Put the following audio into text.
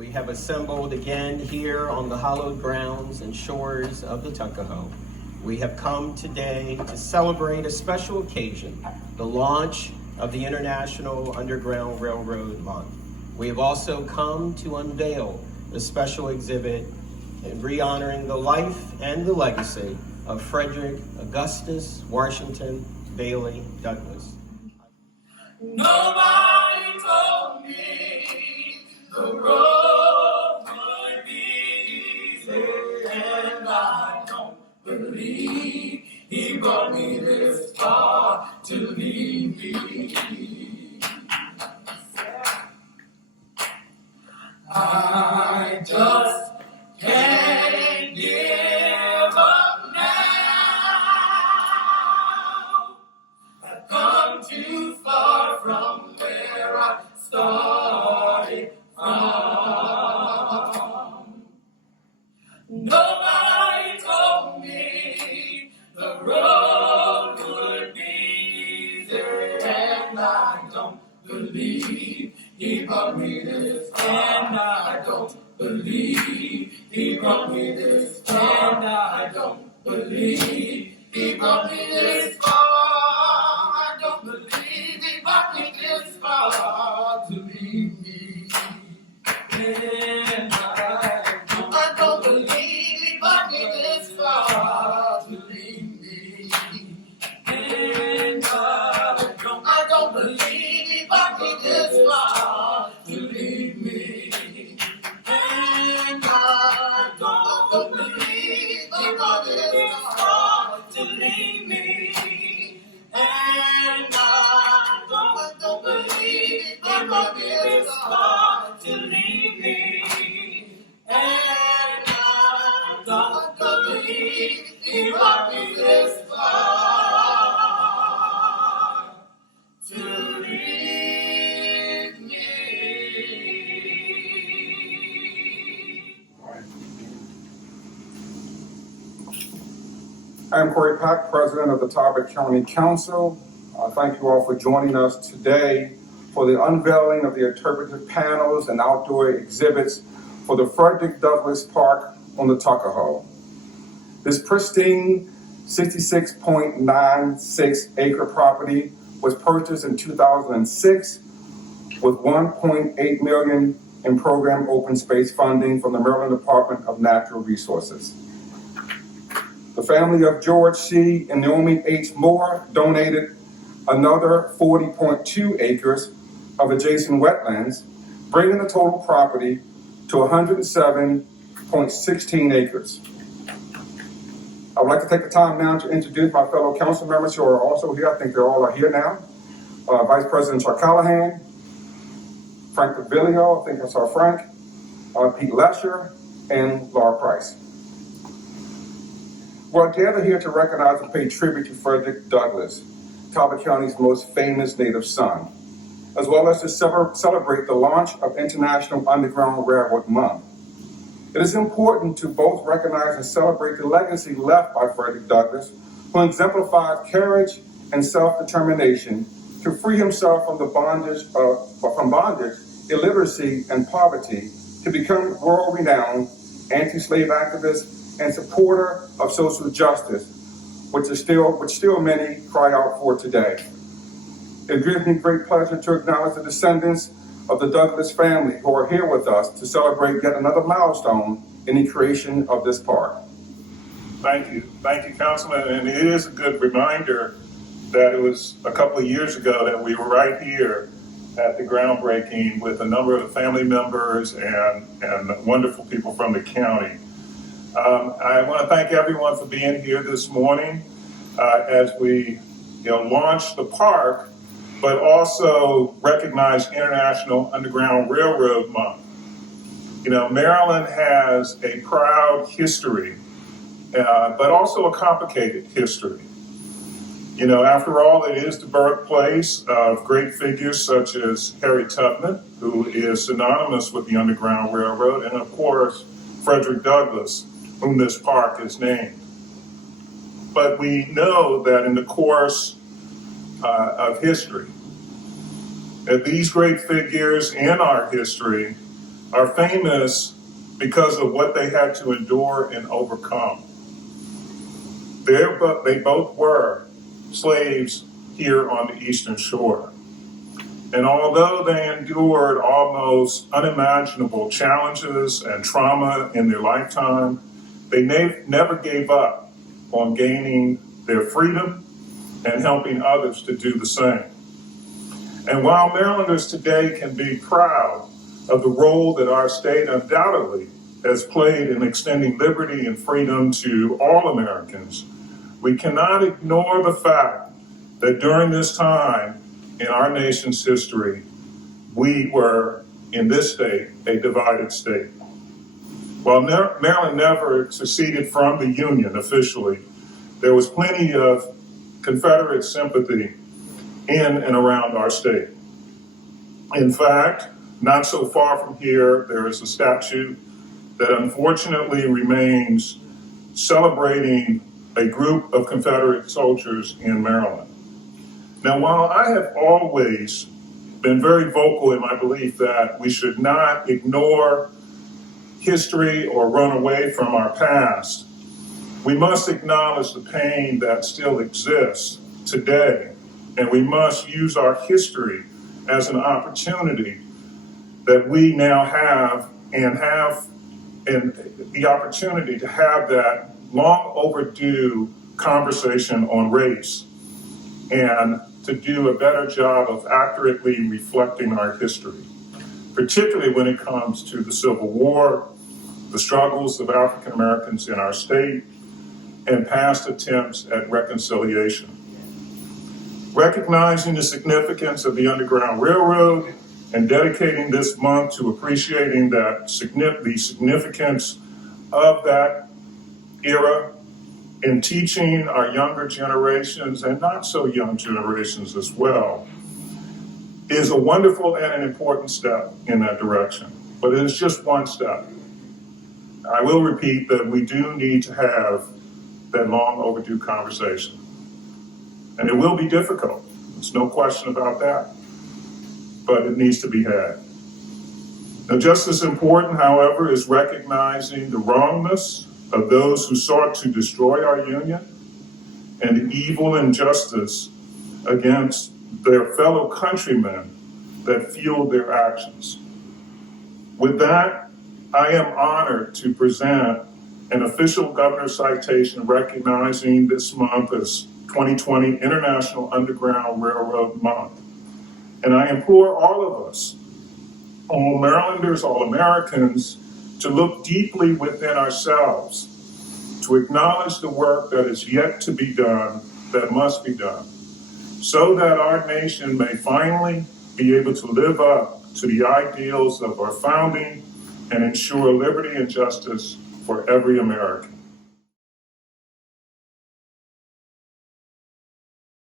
We have assembled again here on the hallowed grounds and shores of the Tuckahoe. We have come today to celebrate a special occasion, the launch of the International Underground Railroad Month. We have also come to unveil the special exhibit in re-honoring the life and the legacy of Frederick Augustus Washington Bailey Douglass. Nobody told me the road would be easy, and I don't believe he brought me this far to leave me. I just can't give up now. I've come too far from where I started from. Nobody told me the road would be easy, and I don't believe he brought me this far. And I don't believe he brought me this far. And I don't believe he brought me this far. I don't believe he brought me this far to leave me. And I don't believe he brought me this far to leave me. And I don't believe he brought me this far to leave me. And I don't believe he brought me this far to leave me. And I don't believe he brought me this far to leave me. And I don't believe he brought me this far to leave me. I'm Corey Pack, President of the Talbot County Council. Thank you all for joining us today for the unveiling of the interpretive panels and outdoor exhibits for the Frederick Douglass Park on the Tuckahoe. This pristine 66.96 acre property was purchased in 2006 with $1.8 million in program open space funding from the Maryland Department of Natural Resources. The family of George C. and Naomi H. Moore donated another 40.2 acres of adjacent wetlands, bringing the total property to 107.16 acres. I would like to take the time now to introduce my fellow council members who are also here. I think they all are here now. Vice President Chuck Callahan, Frank DeVillio, I think I saw Frank, Pete Lesher, and Laura Price. We're gathered here to recognize and pay tribute to Frederick Douglass, Talbot County's most famous native son, as well as to celebrate the launch of International Underground Railroad Month. It is important to both recognize and celebrate the legacy left by Frederick Douglass, who exemplified courage and self-determination to free himself from bondage, illiteracy, and poverty, to become world-renowned anti-slave activist and supporter of social justice, which still many cry out for today. It gives me great pleasure to acknowledge the descendants of the Douglass family who are here with us to celebrate yet another milestone in the creation of this park. Thank you, Councilman. And it is a good reminder that it was a couple of years ago that we were right here at the groundbreaking with a number of the family members and wonderful people from the county. I want to thank everyone for being here this morning as we launch the park, but also recognize International Underground Railroad Month. Maryland has a proud history, but also a complicated history. After all, it is the birthplace of great figures such as Harry Tubman, who is synonymous with the Underground Railroad, and of course, Frederick Douglass, whom this park is named. But we know that in the course of history, that these great figures in our history are famous because of what they had to endure and overcome. They both were slaves here on the Eastern Shore. And although they endured almost unimaginable challenges and trauma in their lifetime, they never gave up on gaining their freedom and helping others to do the same. And while Marylanders today can be proud of the role that our state undoubtedly has played in extending liberty and freedom to all Americans, we cannot ignore the fact that during this time in our nation's history, we were, in this state, a divided state. While Maryland never seceded from the Union officially, there was plenty of Confederate sympathy in and around our state. In fact, not so far from here, there is a statue that unfortunately remains celebrating a group of Confederate soldiers in Maryland. Now, while I have always been very vocal in my belief that we should not ignore history or run away from our past, we must acknowledge the pain that still exists today, and we must use our history as an opportunity that we now have the opportunity to have that long overdue conversation on race and to do a better job of accurately reflecting our history, particularly when it comes to the Civil War, the struggles of African Americans in our state, and past attempts at reconciliation. Recognizing the significance of the Underground Railroad and dedicating this month to appreciating the significance of that era in teaching our younger generations and not so young generations as well is a wonderful and an important step in that direction. But it is just one step. I will repeat that we do need to have that long overdue conversation. And it will be difficult. There's no question about that. But it needs to be had. Now, just as important, however, is recognizing the wrongness of those who sought to destroy our union and the evil injustice against their fellow countrymen that fueled their actions. With that, I am honored to present an official governor's citation recognizing this month as 2020 International Underground Railroad Month. And I implore all of us, all Marylanders, all Americans, to look deeply within ourselves, to acknowledge the work that is yet to be done, that must be done, so that our nation may finally be able to live up to the ideals of our founding and ensure liberty and justice for every American.